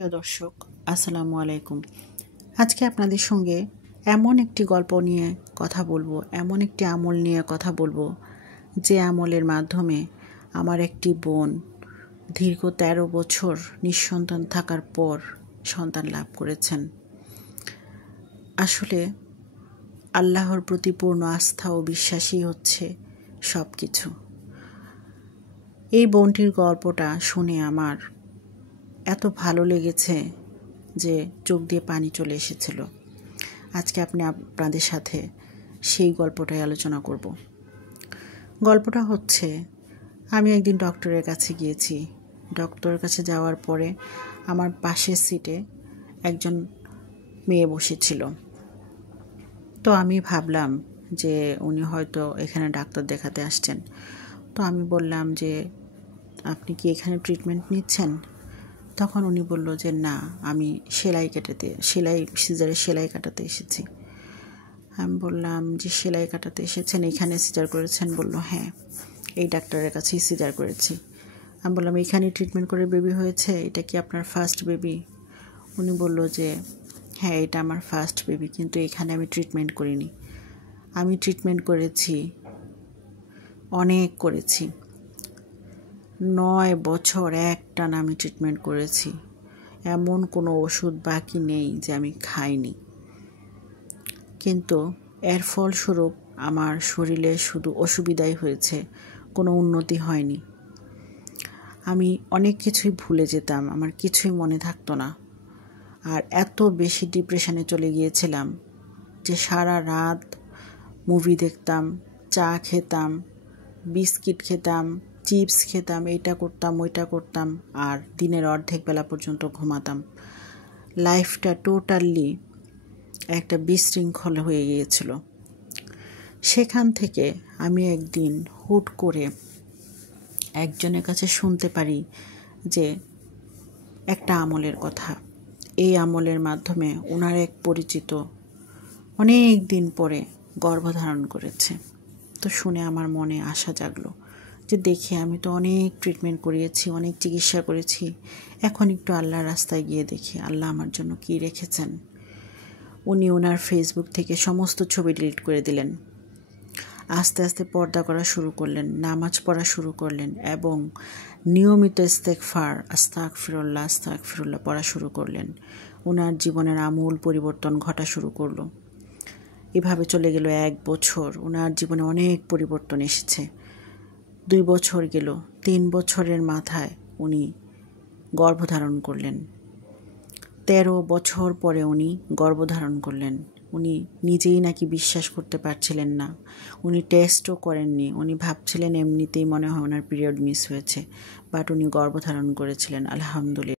প্রিয় দর্শক, আসসালামু আলাইকুম। আজকে আপনাদের সঙ্গে এমন একটি গল্প নিয়ে কথা বলবো, এমন একটি আমল নিয়ে কথা বলবো যে আমলের মাধ্যমে আমার একটি বোন দীর্ঘ 13 বছর নিঃসন্তান থাকার পর সন্তান লাভ করেছেন। আসলে আল্লাহর প্রতি পূর্ণ আস্থা ও বিশ্বাসই হচ্ছে সব কিছু। এই বোনটির গল্পটা শুনে আমার এত ভালো লেগেছে যে চোখ দিয়ে পানি চলে এসেছিল। আজকে আপনাদের সাথে সেই গল্পটাই আলোচনা করব। গল্পটা হচ্ছে, আমি একদিন ডক্টরের কাছে গিয়েছি। ডক্টরের কাছে যাওয়ার পরে আমার পাশের সিটে একজন মেয়ে বসেছিল। তো আমি ভাবলাম যে উনি হয়তো এখানে ডাক্তার দেখাতে আসছেন। তো আমি বললাম যে আপনি কি এখানে ট্রিটমেন্ট নিচ্ছেন? তখন উনি বলল যে না, আমি সিজারের সেলাই কাটাতে এসেছি। আমি বললাম যে সেলাই কাটাতে এসেছেন, এখানে সিজার করেছেন? বলল হ্যাঁ, এই ডাক্তারের কাছেই সিজার করেছি। আমি বললাম এখানে ট্রিটমেন্ট করে বেবি হয়েছে, এটা কি আপনার ফার্স্ট বেবি? উনি বলল যে হ্যাঁ, এটা আমার ফার্স্ট বেবি, কিন্তু এখানে আমি ট্রিটমেন্ট করিনি। আমি ট্রিটমেন্ট করেছি, অনেক করেছি। 9 বছর একটানা আমি ট্রিটমেন্ট করেছি। এমন কোনো ওষুধ বাকি নেই যে আমি খাইনি। কিন্তু এর ফলস্বরূপ আমার শরীরে শুধু অসুবিধাই হয়েছে, কোনো উন্নতি হয়নি। আমি অনেক কিছুই ভুলে যেতাম, আমার কিছুই মনে থাকতো না। আর এত বেশি ডিপ্রেশনে চলে গিয়েছিলাম যে সারা রাত মুভি দেখতাম, চা খেতাম, বিস্কিট খেতাম, চিপস খেতাম, এইটা করতাম ওইটা করতাম, আর দিনের অর্ধেক বেলা পর্যন্ত ঘুমাতাম। লাইফটা টোটালি একটা বিশৃঙ্খল হয়ে গিয়েছিল। সেখান থেকে আমি একদিন হুট করে একজনের কাছে শুনতে পারি যে একটা আমলের কথা। এই আমলের মাধ্যমে ওনার এক পরিচিত অনেক দিন পরে গর্ভধারণ করেছে। তো শুনে আমার মনে আশা জাগলো যে দেখি, আমি তো অনেক ট্রিটমেন্ট করিয়েছি, অনেক চিকিৎসা করেছি, এখন একটু আল্লাহর রাস্তায় গিয়ে দেখি আল্লাহ আমার জন্য কী রেখেছেন। উনি ওনার ফেসবুক থেকে সমস্ত ছবি ডিলিট করে দিলেন। আস্তে আস্তে পর্দা করা শুরু করলেন, নামাজ পড়া শুরু করলেন এবং নিয়মিত আস্তাগফিরুল্লাহ পড়া শুরু করলেন। ওনার জীবনের আমূল পরিবর্তন ঘটা শুরু করলো। এভাবে চলে গেল 1 বছর। ওনার জীবনে অনেক পরিবর্তন এসেছে। 2 বছর গেল, 3 বছরের মাথায় উনি গর্ভধারণ করলেন। 13 বছর পরে উনি গর্ভধারণ করলেন। উনি নিজেই নাকি বিশ্বাস করতে পারছিলেন না। উনি টেস্টও করেননি। উনি ভাবছিলেন এমনিতেই মনে হয় ওনার পিরিয়ড মিস হয়েছে, বাট উনি গর্ভধারণ করেছিলেন। আলহামদুলিল্লাহ।